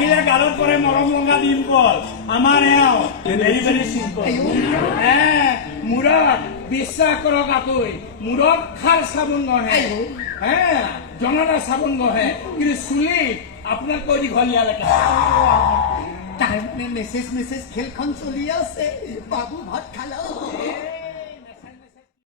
আহিলে গালত পৰে মৰম লগা ডিম্পল আমাৰ এওঁ ভেৰি ভেৰি চিম্পল মূৰত বিশ্বাস কৰক আতৈ মূৰত খাৰ চাবোন নহে জনতা চাবোন নহে কিন্তু চুলি আপোনাক কৈ দীঘলীয়া লাগে মেছেজ খেলখন চলি আছে বাবু ভাত খালা